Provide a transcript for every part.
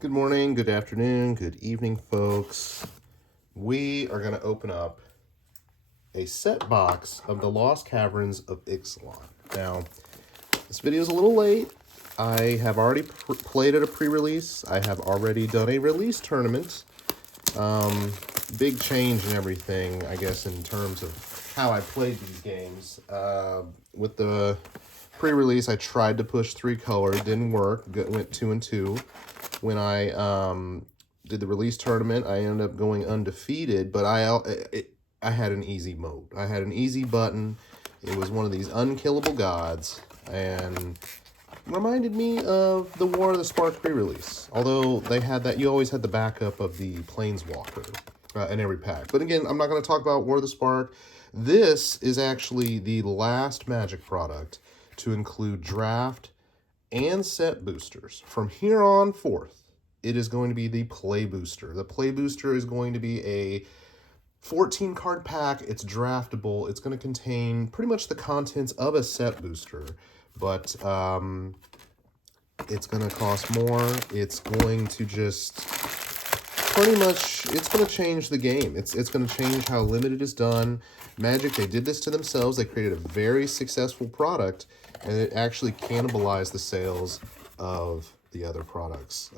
Good morning, good afternoon, good evening, folks. We are going to open up a set box of the Lost Caverns of Ixalan. Now, this video is a little late. I have already played at a pre-release. I have already done a release tournament. Big change and everything, I guess, in terms of how I played these games. With the pre-release, I tried to push 3-color. It didn't work. Went 2 and 2. When I did the release tournament, I ended up going undefeated, but I had an easy mode. I had an easy button. It was one of these unkillable gods, and reminded me of the War of the Spark pre-release. Although they had that, you always had the backup of the Planeswalker in every pack. But again, I'm not going to talk about War of the Spark. This is actually the last Magic product to include draft and set boosters. From here on forth, it is going to be the play booster. The play booster is going to be a 14 card pack. It's draftable. It's going to contain pretty much the contents of a set booster, but it's going to cost more. It's going to just pretty much, it's going to change the game. It's going to change how limited is done. Magic, they did this to themselves. They created a very successful product, and it actually cannibalized the sales of the other products,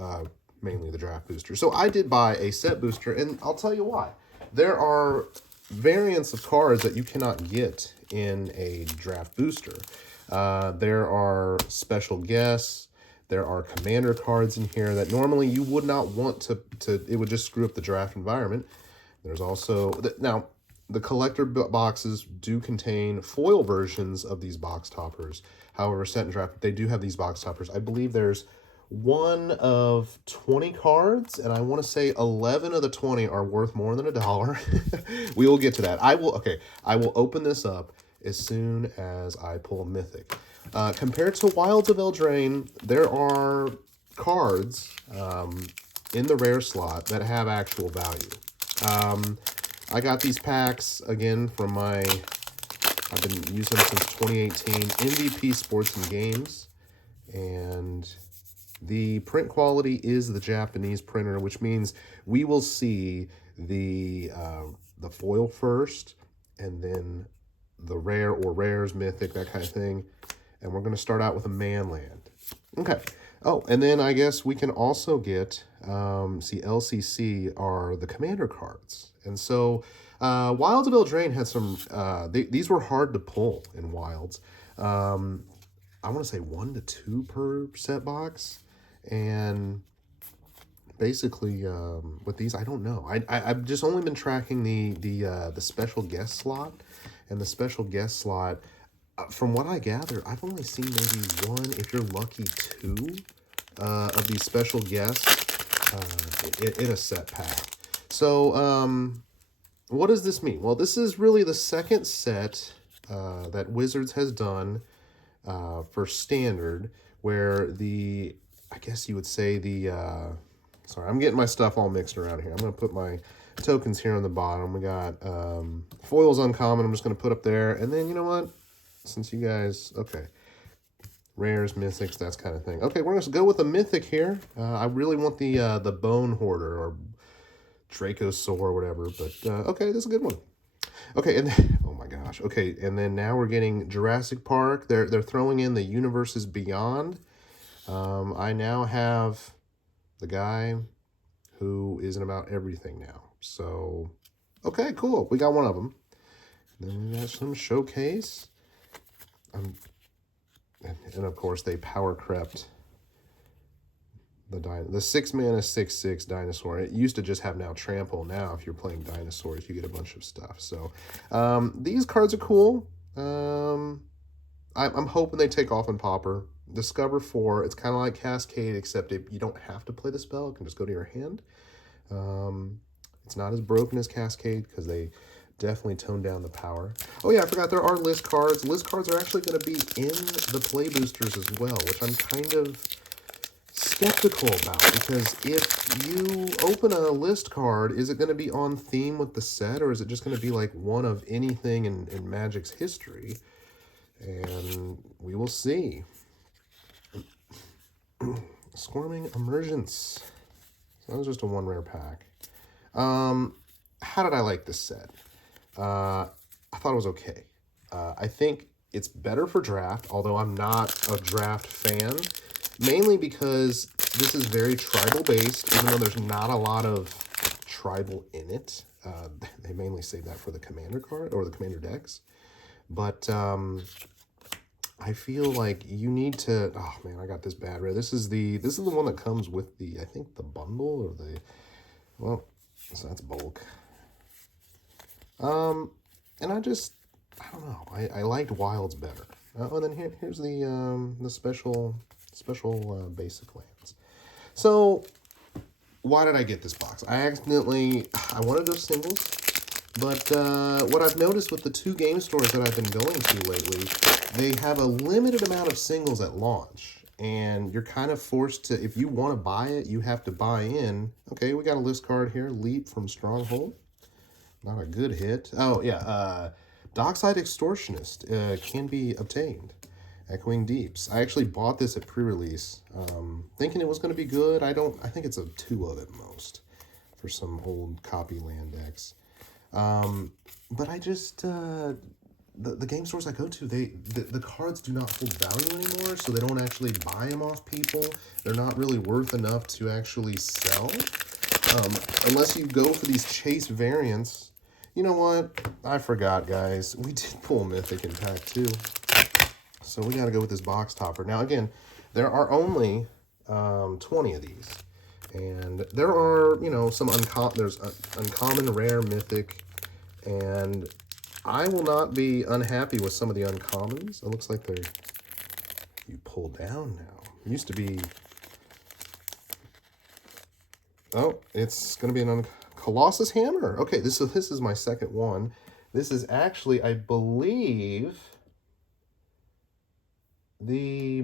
mainly the draft booster. So I did buy a set booster, and I'll tell you why. There are variants of cards that you cannot get in a draft booster. There are special guests. There are commander cards in here that normally you would not want to it would just screw up the draft environment. There's also, now, the collector boxes do contain foil versions of these box toppers. However, set and draft, they do have these box toppers. I believe there's one of 20 cards, and I want to say 11 of the 20 are worth more than $1. We will get to that. I will open this up as soon as I pull a mythic. Compared to Wilds of Eldraine, there are cards in the rare slot that have actual value. I got these packs, again, from I've been using them since 2018, MVP Sports and Games, and the print quality is the Japanese printer, which means we will see the foil first, and then the rare or rares, mythic, that kind of thing. And we're going to start out with a man land. Okay. Oh, and then I guess we can also get, see, LCC are the commander cards. And so Wilds of Eldraine had some, these were hard to pull in Wilds. I want to say 1 to 2 per set box. And basically with these, I don't know. I've just only been tracking the special guest slot. And the special guest slot, from what I gather, I've only seen maybe 1, if you're lucky, 2 of these special guests in a set pack. So what does this mean? Well, this is really the second set that Wizards has done for Standard, where I guess you would say sorry, I'm getting my stuff all mixed around here. I'm going to put my tokens here on the bottom. We got foils uncommon. I'm just going to put up there. And then, you know what? Since you guys, okay, rares, mythics, that kind of thing. Okay, we're going to go with a mythic here. I really want the Bone Hoarder or Dracosaur or whatever, but okay, this is a good one. Okay, and then, oh my gosh. Okay, and then now we're getting Jurassic Park. They're throwing in the Universes Beyond. I now have the guy who is in about everything now. So, okay, cool. We got one of them. Then we got some Showcase. And of course, they power crept the 6-mana 6/6 dinosaur. It used to just have now trample. Now, if you're playing dinosaurs, you get a bunch of stuff. So, these cards are cool. I'm hoping they take off in Pauper. Discover 4. It's kind of like Cascade, except you don't have to play the spell. It can just go to your hand. It's not as broken as Cascade because they definitely toned down the power. Oh yeah, I forgot there are list cards. List cards are actually going to be in the play boosters as well, which I'm kind of skeptical about, because if you open a list card, is it going to be on theme with the set, or is it just going to be like one of anything in Magic's history? And we will see. Squirming Emergence. That was just a 1 rare pack. How did I like this set? I thought it was okay. I think it's better for draft, although I'm not a draft fan, mainly because this is very tribal based, even though there's not a lot of tribal in it. They mainly save that for the commander card or the commander decks. But I feel like you need to. Oh man, I got this bad rare. This is the one that comes with the, I think, the bundle or the, well, so that's bulk. And I don't know. I liked Wilds better. And then here's the special basic lands. So why did I get this box? I wanted those singles, but what I've noticed with the 2 game stores that I've been going to lately, they have a limited amount of singles at launch. And you're kind of forced to, if you want to buy it, you have to buy in. Okay, we got a list card here, Leap from Stronghold. Not a good hit. Oh, yeah, Dockside Extortionist can be obtained. Echoing Deeps. I actually bought this at pre-release, thinking it was going to be good. I think it's a 2 of at most for some old copy land decks. But I just, the game stores I go to, the cards do not hold value anymore, so they don't actually buy them off people. They're not really worth enough to actually sell. Unless you go for these chase variants. You know what? I forgot, guys. We did pull Mythic in pack 2. So we got to go with this box topper. Now, again, there are only 20 of these. And there are, you know, some uncommon, rare, mythic. And I will not be unhappy with some of the uncommons. It looks like they're, you pull down now. It used to be, oh, it's going to be an Colossus Hammer. Okay, this is my second one. This is actually, I believe, the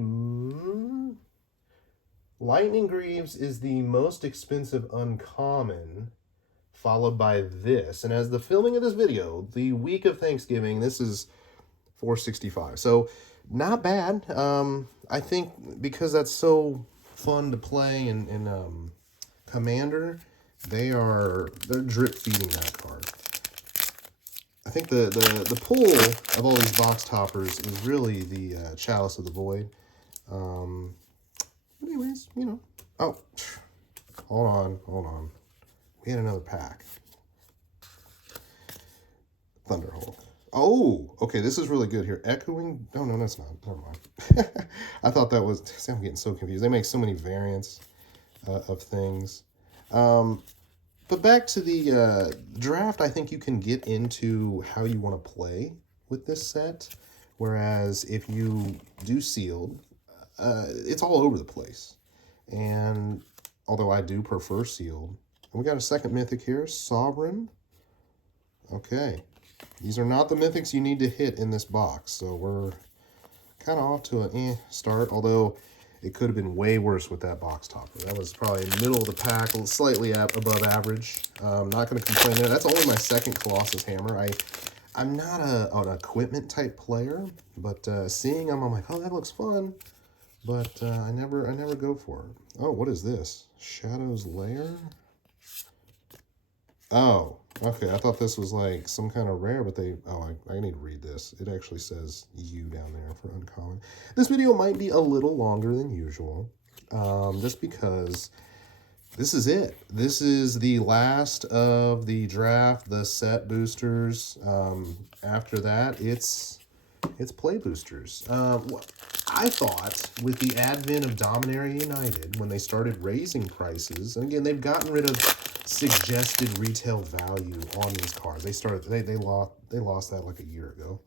Lightning Greaves is the most expensive uncommon, followed by this. And as the filming of this video, the week of Thanksgiving, this is $465. So not bad. I think because that's so fun to play in Commander, they're drip feeding that card. I think the pull of all these box toppers is really the Chalice of the Void. Anyways, you know. Oh, hold on. We had another pack. Thunderhawk. Oh, okay, this is really good here. Echoing. Oh, no, that's not. Never mind. I thought that was. See, I'm getting so confused. They make so many variants of things. But back to the draft, I think you can get into how you want to play with this set. Whereas if you do sealed, it's all over the place. And although I do prefer sealed, we got a second mythic here, Sovereign. Okay, these are not the mythics you need to hit in this box, so we're kind of off to an start, although it could have been way worse with that box topper. That was probably middle of the pack, slightly above average. I'm not going to complain there. That's only my second Colossus Hammer. I'm not an equipment type player, but seeing them, I'm like, oh, that looks fun. But I never go for it. Oh, what is this? Shadow's Lair? Oh, okay. I thought this was like some kind of rare, but I need to read this. It actually says U down there for uncommon. This video might be a little longer than usual, just because this is it. This is the last of the draft, the set boosters. After that, it's play boosters. I thought with the advent of Dominaria United, when they started raising prices, and again, they've gotten rid of suggested retail value on these cards. They lost that like a year ago.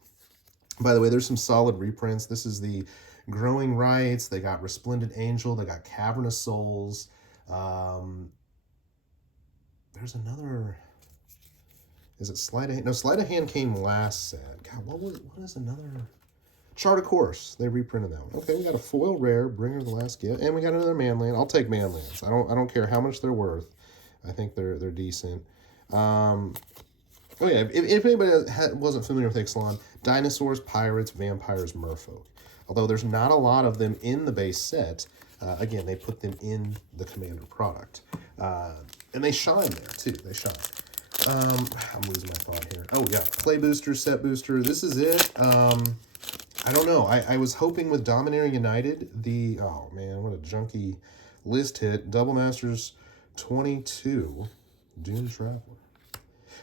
By the way, there's some solid reprints. This is the Growing Rights. They got Resplendent Angel. They got Cavern of Souls. There's another. Is it Sleight of Hand? No, Sleight of Hand came last set. God, what is another? Chart of Course. They reprinted that one. Okay, we got a foil rare, Bringer of the Last Gift, and we got another Manland. I'll take Manlands. I don't care how much they're worth. I think they're decent. Oh yeah, if anybody wasn't familiar with Ixalan, dinosaurs, pirates, vampires, merfolk. Although there's not a lot of them in the base set, again, they put them in the Commander product. And they shine there, too. They shine. I'm losing my thought here. Oh, yeah. Play booster, set booster. This is it. I don't know. I was hoping with Dominaria United, oh, man, what a junky list hit. Double Masters 22. Doom Traveler.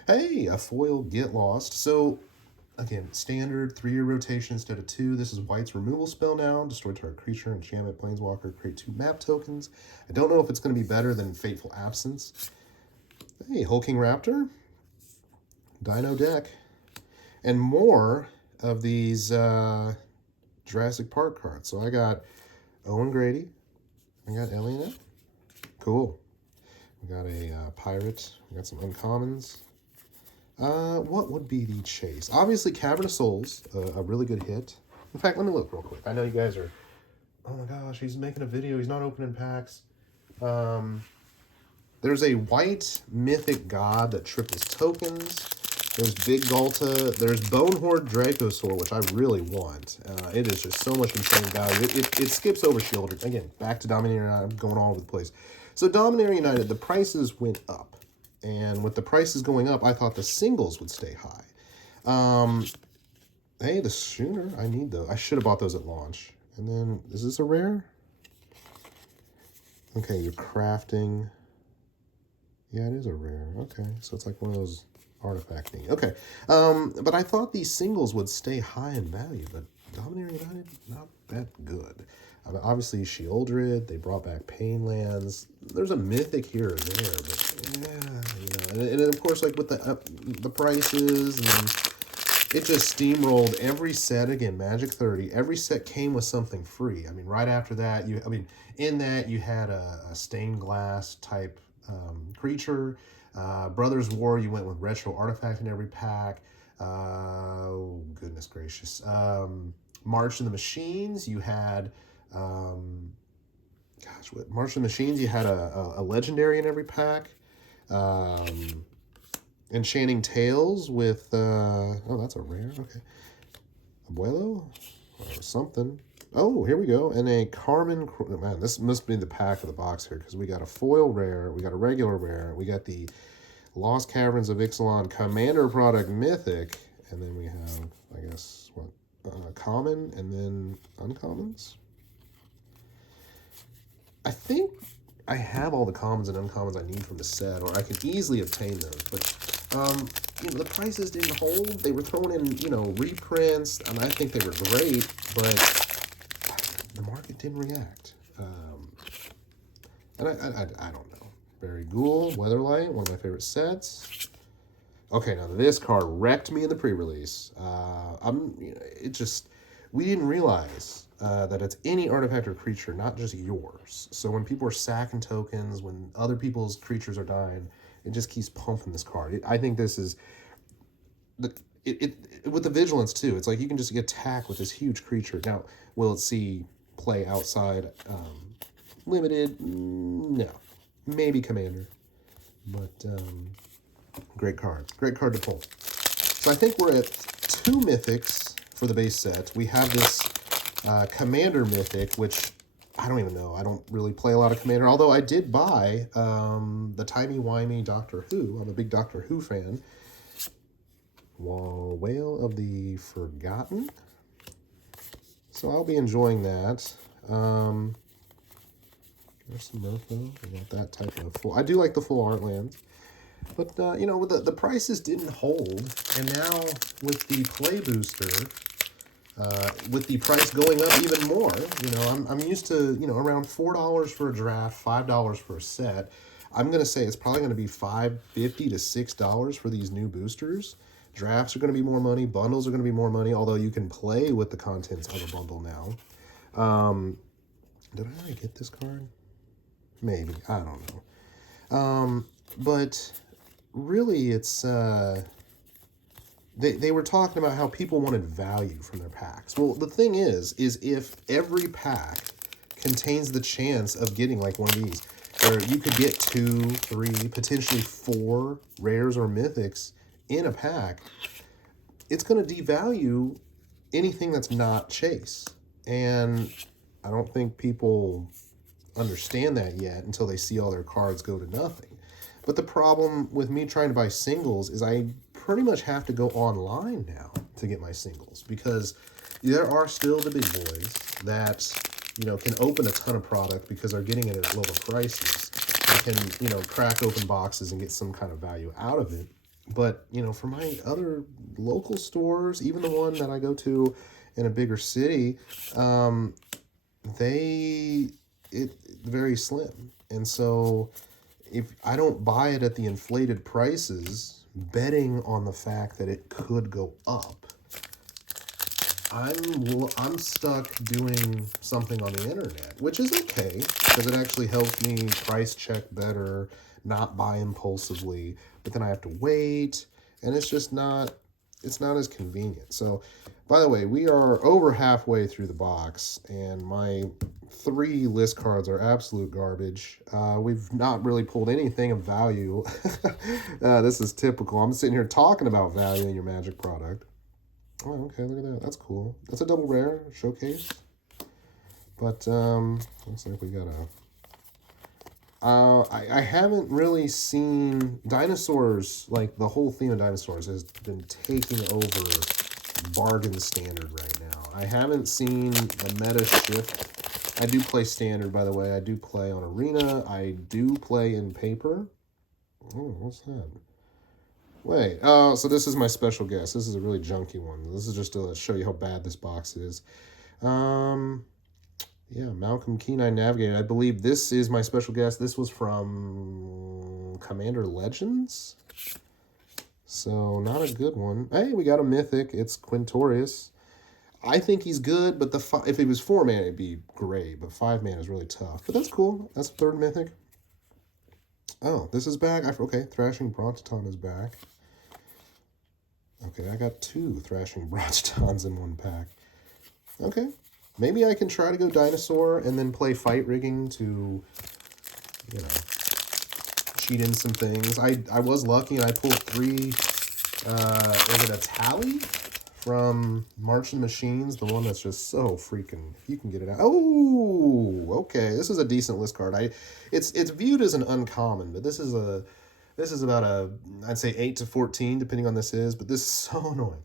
Hey, a foil Get Lost. So, again, standard 3-year rotation instead of 2. This is White's removal spell now. Destroy target creature, enchantment, planeswalker, create 2 map tokens. I don't know if it's going to be better than Fateful Absence. Hey, Hulking Raptor. Dino deck. And more of these Jurassic Park cards. So I got Owen Grady. I got Elliot. Cool. We got a Pirate. We got some uncommons. What would be the chase? Obviously, Cavern of Souls, a really good hit. In fact, let me look real quick. I know you guys are, oh my gosh, he's making a video. He's not opening packs. There's a white mythic god that triples tokens. There's Big Galta. There's Bonehorde Dracosaur, which I really want. It is just so much insane value. It skips over Shield. Again, back to Dominaria United. I'm going all over the place. So Dominaria United, the prices went up. And with the prices going up, I thought the singles would stay high. Hey, the Schooner. I need those. I should have bought those at launch. And then, is this a rare? Okay, you're crafting. Yeah, it is a rare. Okay, so it's like one of those artifact things. Okay, but I thought these singles would stay high in value, but Dominaria United, not that good. Obviously, Sheoldred, they brought back Painlands. There's a mythic here or there, but yeah, you know. And then, of course, like with the prices, and it just steamrolled every set. Again, Magic 30, every set came with something free. I mean, right after that, in that you had a stained glass type creature. Brothers War, you went with retro artifact in every pack. Oh, goodness gracious. March of the Machines, you had, March of the Machines, you had a legendary in every pack. Enchanting Tales with, oh, that's a rare, okay. Abuelo, or something. Oh, here we go. And a Carmen, man, this must be the pack of the box here, because we got a foil rare, we got a regular rare, we got the Lost Caverns of Ixalan Commander product mythic, and then we have, I guess, what, common, and then uncommons? I think I have all the commons and uncommons I need from the set, or I can easily obtain those, but you know, the prices didn't hold. They were throwing in, you know, reprints, and I think they were great, but the market didn't react. And I don't know. Barry Ghoul, Weatherlight, one of my favorite sets. Okay, now this card wrecked me in the pre-release. We didn't realize that it's any artifact or creature, not just yours. So when people are sacking tokens, when other people's creatures are dying, it just keeps pumping this card. I think this is with the vigilance too. It's like you can just get attacked with this huge creature. Now, will it see play outside limited? No, maybe Commander, but great card to pull. So I think we're at 2 mythics for the base set. We have this Commander mythic, which I don't even know. I don't really play a lot of Commander, although I did buy the timey-wimey Doctor Who. I'm a big Doctor Who fan. Whale of the Forgotten. So I'll be enjoying that. There's some Murpho. I got that type of full. I do like the full Artlands. But, you know, the prices didn't hold. And now with the play booster, with the price going up even more, you know, I'm used to, you know, around $4 for a draft, $5 for a set. I'm going to say it's probably going to be $5.50 to $6 for these new boosters. Drafts are going to be more money. Bundles are going to be more money, although you can play with the contents of a bundle now. Did I already get this card? Maybe. I don't know. But really, it's... They were talking about how people wanted value from their packs. Well, the thing is if every pack contains the chance of getting like one of these, where you could get 2, 3, potentially 4 rares or mythics in a pack, it's going to devalue anything that's not Chase. And I don't think people understand that yet until they see all their cards go to nothing. But the problem with me trying to buy singles is I pretty much have to go online now to get my singles, because there are still the big boys that, you know, can open a ton of product because they're getting it at lower prices. They can, you know, crack open boxes and get some kind of value out of it. But, you know, for my other local stores, even the one that I go to in a bigger city, it's very slim. And so if I don't buy it at the inflated prices, betting on the fact that it could go up, I'm stuck doing something on the internet, which is okay because it actually helps me price check better, not buy impulsively. But then I have to wait, and it's just not as convenient. So, by the way, we are over halfway through the box, and my 3 list cards are absolute garbage. We've not really pulled anything of value. This is typical. I'm sitting here talking about value in your Magic product. Oh, okay, look at that. That's cool. That's a double rare showcase. But, looks like we got I haven't really seen dinosaurs, like the whole theme of dinosaurs has been taking over bargain standard right now. I haven't seen the meta shift. I do play standard, by the way. I do play on Arena. I do play in paper. Oh, what's that? Wait, oh, so this is my special guest. This is a really junky one. This is just to show you how bad this box is. Yeah, Malcolm Kenai Navigator. I believe this is my special guest. This was from Commander Legends. So, not a good one. Hey, we got a Mythic. It's Quintorius. I think he's good, but if it was 4 mana, it'd be great. But 5 mana is really tough. But that's cool. That's a 3rd Mythic. Oh, this is back. Okay, Thrashing Brontoton is back. Okay, I got 2 Thrashing Brontotons in 1 pack. Okay. Maybe I can try to go Dinosaur and then play Fight Rigging to, you know, cheat in some things. I was lucky and I pulled 3, is it a Tally from March of the Machines? The one that's just so freaking, if you can get it out. Oh, okay. This is a decent list card. It's viewed as an uncommon, but this is about I'd say 8 to 14, depending on this is, but this is so annoying.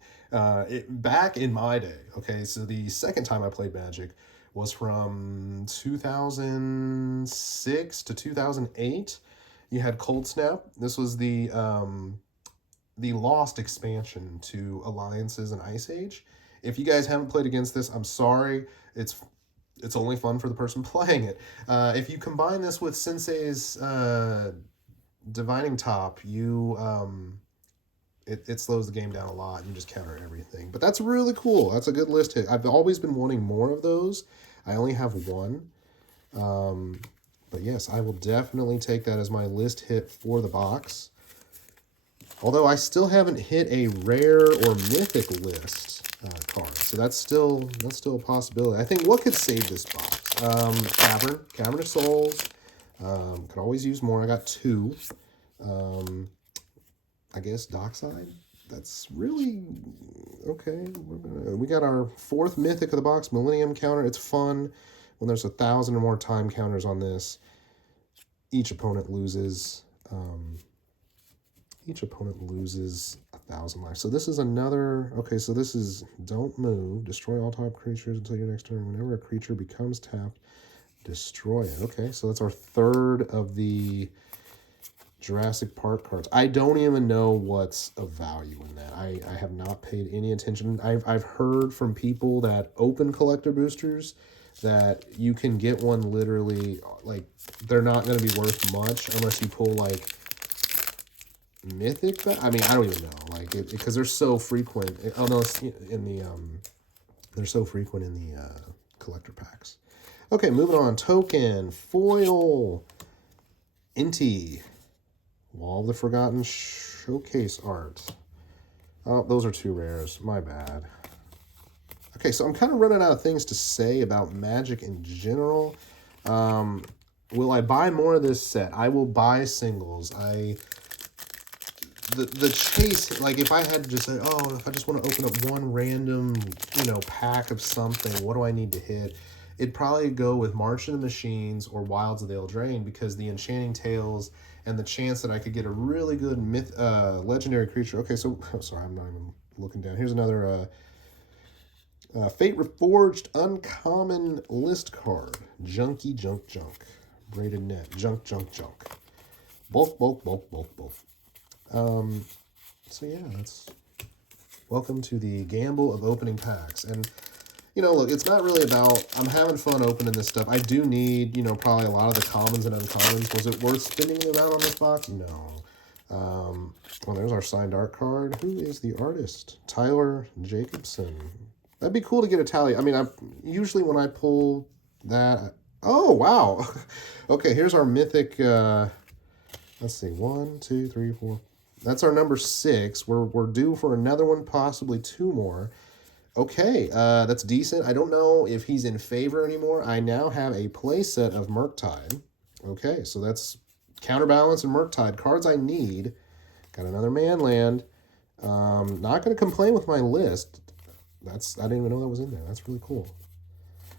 Back in my day, okay, so the second time I played Magic was from 2006 to 2008. You had Cold Snap. This was the Lost expansion to Alliances and Ice Age. If you guys haven't played against this, I'm sorry. It's only fun for the person playing it. If you combine this with Sensei's Divining Top, it slows the game down a lot and you just counter everything. But that's really cool. That's a good list hit. I've always been wanting more of those. I only have 1. But yes, I will definitely take that as my list hit for the box. Although I still haven't hit a rare or mythic list card. So that's still a possibility. I think what could save this box? Cavern of Souls. Could always use more. I got 2. I guess Dockside. That's really okay. We got our 4th Mythic of the box, Millennium Counter. It's fun when there's 1,000 or more time counters on this. Each opponent loses. Each opponent loses 1,000 life. So this is another. Okay, so this is don't move. Destroy all top creatures until your next turn. Whenever a creature becomes tapped, destroy it. Okay, so that's our 3rd of the Jurassic Park cards. I don't even know what's of value in that. I have not paid any attention. I've heard from people that open collector boosters that you can get one literally, like, they're not going to be worth much unless you pull, like, Mythic. I mean, I don't even know, like, because they're so frequent. Oh no, it's in the they're so frequent in the collector packs. Okay, moving on. Token, foil, Inti. Wall of the Forgotten showcase art. Oh, those are 2 rares. My bad. Okay, so I'm kind of running out of things to say about Magic in general. Will I buy more of this set? I will buy singles. The chase, like if I had to just say, oh, if I just want to open up one random, pack of something, what do I need to hit? it'd probably go with March of the Machines or Wilds of the Eldraine, because the Enchanting Tales and the chance that I could get a really good legendary creature. Okay, so sorry, I'm not even looking down. Here's another Fate Reforged uncommon list card. Junky Junk Junk. Braided Net. Junk Junk Junk. Both. So yeah, that's welcome to the gamble of opening packs. And you know, look, it's not really about, I'm having fun opening this stuff. I do need, you know, probably a lot of the commons and uncommons. Was it worth spending the amount on this box? No. Well, there's our signed art card. Who is the artist? Tyler Jacobson. That'd be cool to get a tally. I mean, usually when I pull that, oh, wow. Okay, here's our mythic, let's see, 1, 2, 3, 4. That's our number 6. We're due for another one, possibly 2 more. Okay, that's decent. I don't know if he's in favor anymore. I now have a playset of Murktide. Okay, so that's Counterbalance and Murktide. Cards I need. Got another Manland. Not going to complain with my list. I didn't even know that was in there. That's really cool.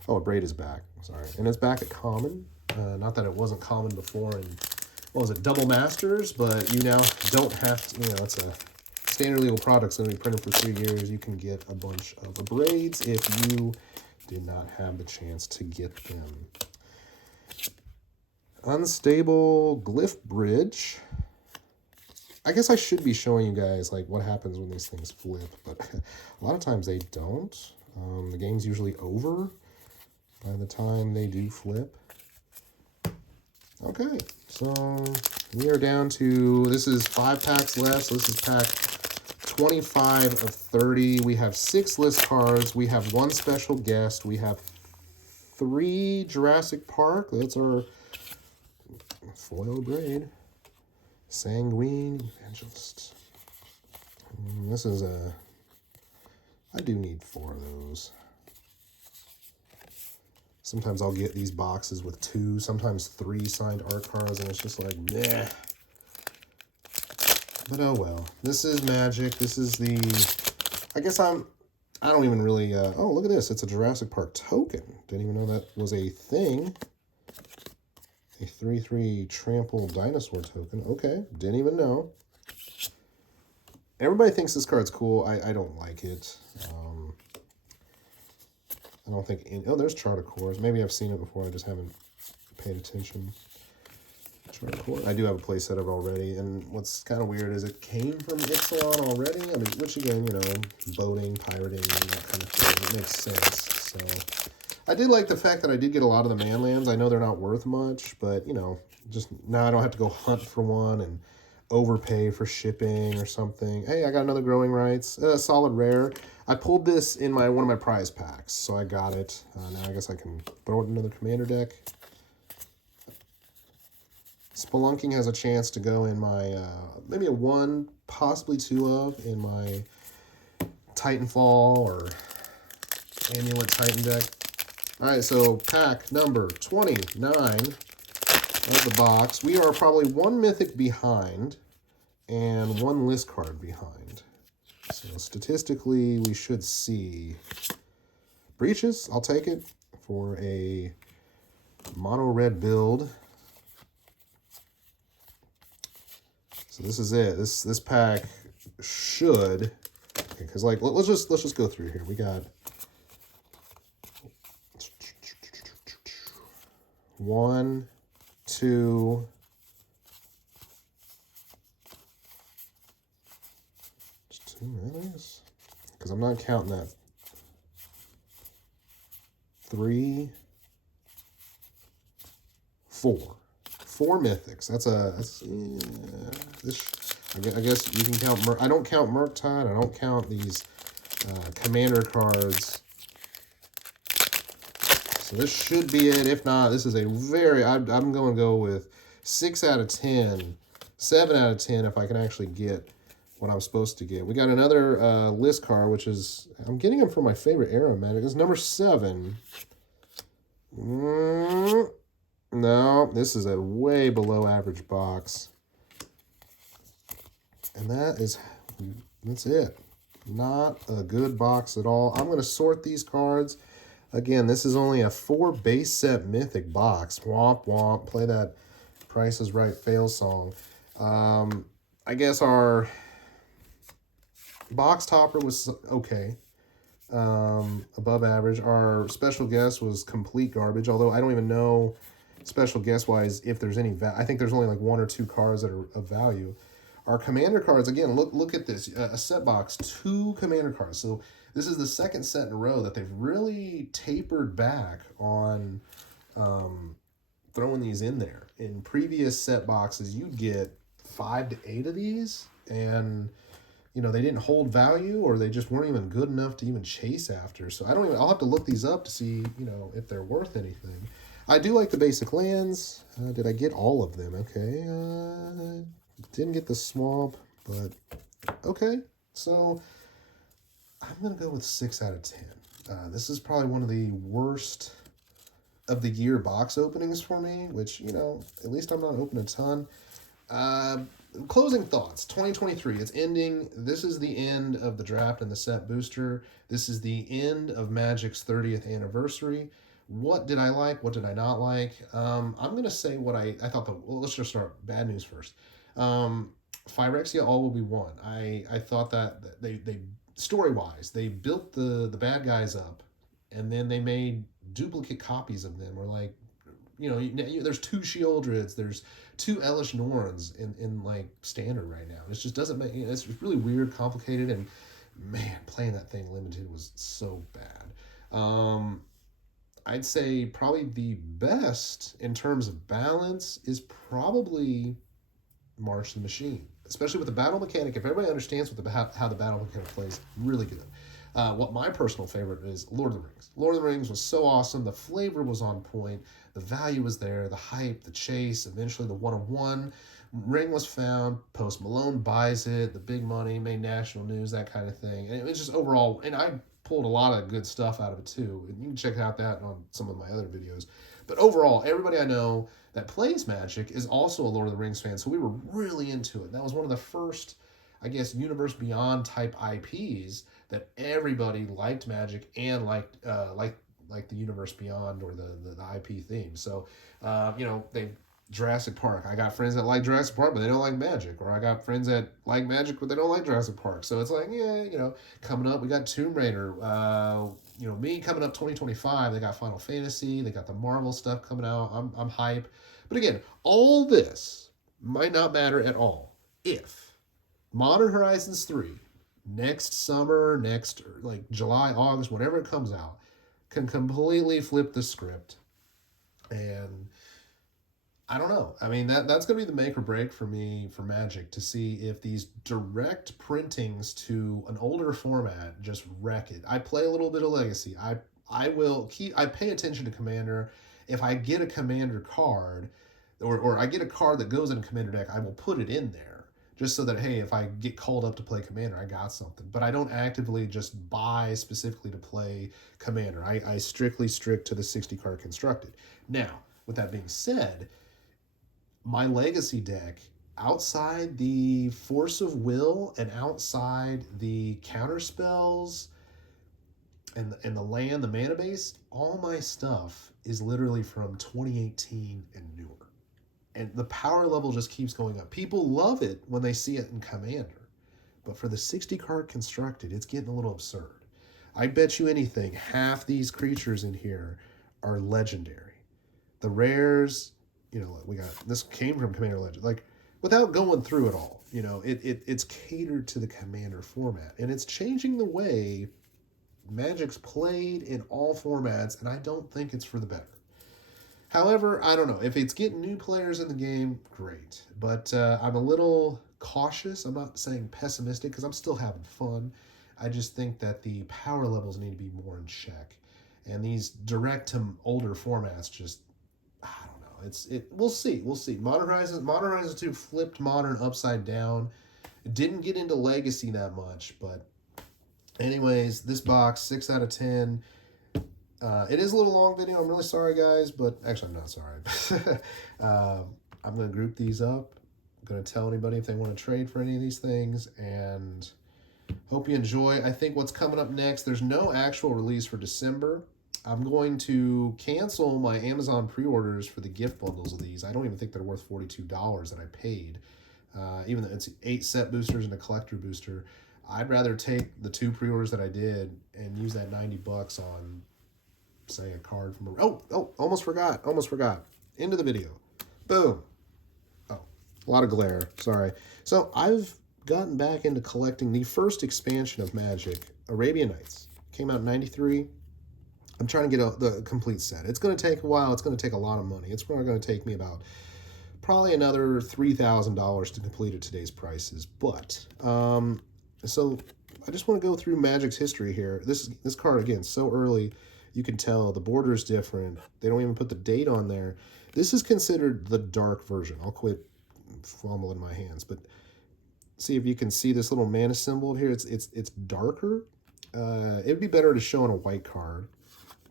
Oh, a Braid is back. Sorry. And it's back at common. Not that it wasn't common before in, what was it, Double Masters, but you now don't have to, you know, it's a standard legal product's going to be printed for 3 years. You can get a bunch of braids if you did not have the chance to get them. Unstable Glyph Bridge. I guess I should be showing you guys like what happens when these things flip, but a lot of times they don't. The game's usually over by the time they do flip. Okay, so we are down to, this is 5 packs left, so this is pack 25 of 30. We have 6 list cards. We have 1 special guest. We have 3 Jurassic Park. That's our foil braid. Sanguine Evangelist. This is I do need 4 of those. Sometimes I'll get these boxes with 2, sometimes 3 signed art cards, and it's just like, meh. But oh well. This is Magic. This is the, I guess I don't even really, oh, look at this. It's a Jurassic Park token. Didn't even know that was a thing. A 3/3 trample dinosaur token. Okay, didn't even know. Everybody thinks this card's cool. I don't like it. I don't think, oh, there's Chart of Course. Maybe I've seen it before. I just haven't paid attention. Chart of Course. I do have a playset of it already. And what's kind of weird is it came from Ixalan already. I mean, which again, you know, boating, pirating, that kind of thing. It makes sense. So I did like the fact that I did get a lot of the Manlands. I know they're not worth much, but, you know, just now I don't have to go hunt for one and overpay for shipping or something. Hey, I got another Growing Rights. Solid rare. I pulled this in one of my prize packs, so I got it. Now I guess I can throw it in another commander deck. Spelunking has a chance to go in my, maybe a 1, possibly 2 of, in my Titanfall or Amulet Titan deck. All right, so pack number 29 of the box. We are probably 1 mythic behind and 1 list card behind. So statistically, we should see Breaches. I'll take it for a mono red build. So this is it. This pack should, because like let's just go through here. We got 1, 2. Just 2 minis, because I'm not counting that. 3, 4. 4 mythics. That's I guess you can count. I don't count Murktide. I don't count these commander cards. So this should be it. If not, this is a very. I'm going to go with 6 out of 10, 7 out of 10 if I can actually get what I'm supposed to get. We got another list card, which is, I'm getting them from my favorite Aromatic. It's number 7. No, this is a way below average box. And that's it. Not a good box at all. I'm going to sort these cards. Again, this is only a 4 base set mythic box. Womp womp. Play that Price is Right fail song. I guess our box topper was okay. Above average. Our special guest was complete garbage, although I don't even know special guest wise if there's any I think there's only like 1 or 2 cards that are of value. Our commander cards, again, look at this. A set box, 2 commander cards. So this is the second set in a row that they've really tapered back on throwing these in there. In previous set boxes, you'd get 5 to 8 of these, and they didn't hold value, or they just weren't even good enough to even chase after. So I'll have to look these up to see, if they're worth anything. I do like the basic lands. Did I get all of them? Okay. Didn't get the swamp, but okay. So I'm going to go with 6 out of 10. This is probably one of the worst of the year box openings for me, which, at least I'm not opening a ton. Closing thoughts. 2023, it's ending. This is the end of the draft and the set booster. This is the end of Magic's 30th anniversary. What did I like? What did I not like? I'm going to say what I thought. Let's just start. Bad news first. Phyrexia All Will Be One. I thought that they story-wise, they built the bad guys up, and then they made duplicate copies of them, or like, there's 2 Sheoldreds, there's 2 Elish Norns in like standard right now. It just doesn't make, it's really weird, complicated, and man, playing that thing limited was so bad. I'd say probably the best in terms of balance is probably March the Machine, especially with the battle mechanic. If everybody understands how the battle mechanic plays, really good. What my personal favorite is Lord of the Rings. Lord of the Rings was so awesome. The flavor was on point. The value was there. The hype, the chase, eventually the one-on-one. Ring was found. Post Malone buys it. The big money, made national news, that kind of thing. And it was just overall, and I pulled a lot of good stuff out of it too. And you can check out that on some of my other videos. But overall, everybody I know that plays Magic is also a Lord of the Rings fan. So we were really into it. That was one of the first, I guess, Universe Beyond type IPs that everybody liked Magic and liked the Universe Beyond, or the IP theme. So, they Jurassic Park. I got friends that like Jurassic Park, but they don't like Magic. Or I got friends that like Magic, but they don't like Jurassic Park. So it's like, coming up, we got Tomb Raider. Me coming up 2025, they got Final Fantasy. They got the Marvel stuff coming out. I'm hype. But again, all this might not matter at all if Modern Horizons 3 next summer, next like July, August, whenever it comes out, can completely flip the script. And I don't know. I mean, that's going to be the make or break for me for Magic, to see if these direct printings to an older format just wreck it. I play a little bit of Legacy. I pay attention to Commander. If I get a Commander card, or I get a card that goes in a Commander deck, I will put it in there, just so that, hey, if I get called up to play Commander, I got something. But I don't actively just buy specifically to play Commander. I strictly strict to the 60 card constructed. Now, with that being said, my Legacy deck, outside the Force of Will and outside the counter spells and the land, the mana base, all my stuff is literally from 2018 and newer. And the power level just keeps going up. People love it when they see it in Commander. But for the 60 card constructed, it's getting a little absurd. I bet you anything, half these creatures in here are legendary. The rares, we got, this came from Commander Legend. Like, without going through it all, it's catered to the Commander format. And it's changing the way Magic's played in all formats, and I don't think it's for the better. However, I don't know. If it's getting new players in the game, great. But I'm a little cautious. I'm not saying pessimistic, because I'm still having fun. I just think that the power levels need to be more in check. And these direct to older formats just, I don't know. We'll see. Modern Horizons 2 flipped Modern upside down. It didn't get into Legacy that much, but anyways, this box, 6 out of 10. It is a little long video. I'm really sorry, guys, but actually, I'm not sorry. I'm going to group these up. I'm going to tell anybody if they want to trade for any of these things, and hope you enjoy. I think what's coming up next, there's no actual release for December. I'm going to cancel my Amazon pre-orders for the gift bundles of these. I don't even think they're worth $42 that I paid. Even though it's 8 set boosters and a collector booster, I'd rather take the 2 pre-orders that I did and use that $90 on, say, a card from a... almost forgot. Into the video. Boom. Oh, a lot of glare. Sorry. So I've gotten back into collecting the first expansion of Magic, Arabian Nights. Came out in 93. I'm trying to get the complete set. It's going to take a while. It's going to take a lot of money. It's probably going to take me about probably another $3,000 to complete at today's prices. But so I just want to go through Magic's history here. This card, again, so early, you can tell the border's different. They don't even put the date on there. This is considered the dark version. I'll quit fumbling my hands, but see if you can see this little mana symbol here. It's darker. It'd be better to show on a white card.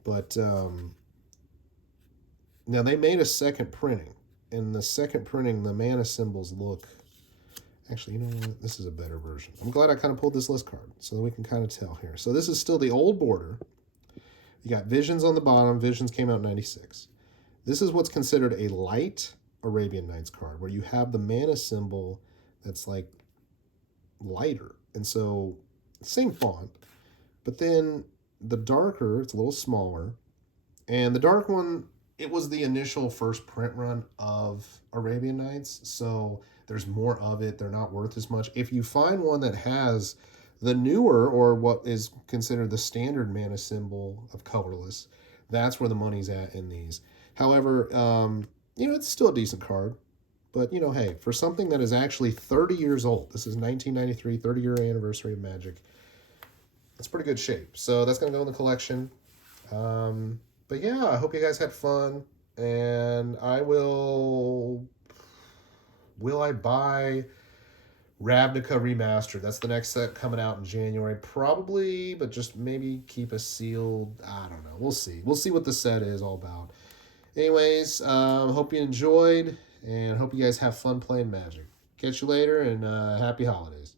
But now they made a second printing. In the second printing, the mana symbols look... Actually, you know what? This is a better version. I'm glad I kind of pulled this list card so that we can kind of tell here. So this is still the old border. You got Visions on the bottom. Visions came out in 96. This is what's considered a light Arabian Nights card, where you have the mana symbol that's like lighter. And so, same font. But then the darker, it's a little smaller. And the dark one, it was the initial first print run of Arabian Nights. So there's more of it. They're not worth as much. If you find one that has the newer, or what is considered the standard mana symbol of colorless, that's where the money's at in these. However, you know, it's still a decent card. But, you know, hey, for something that is actually 30 years old, this is 1993, 30-year anniversary of Magic, it's pretty good shape. So that's going to go in the collection. But yeah, I hope you guys had fun. And I will... Will I buy Ravnica Remastered? That's the next set coming out in January. Probably, but just maybe keep a sealed... I don't know. We'll see. We'll see what the set is all about. Anyways, hope you enjoyed, and hope you guys have fun playing Magic. Catch you later, and happy holidays.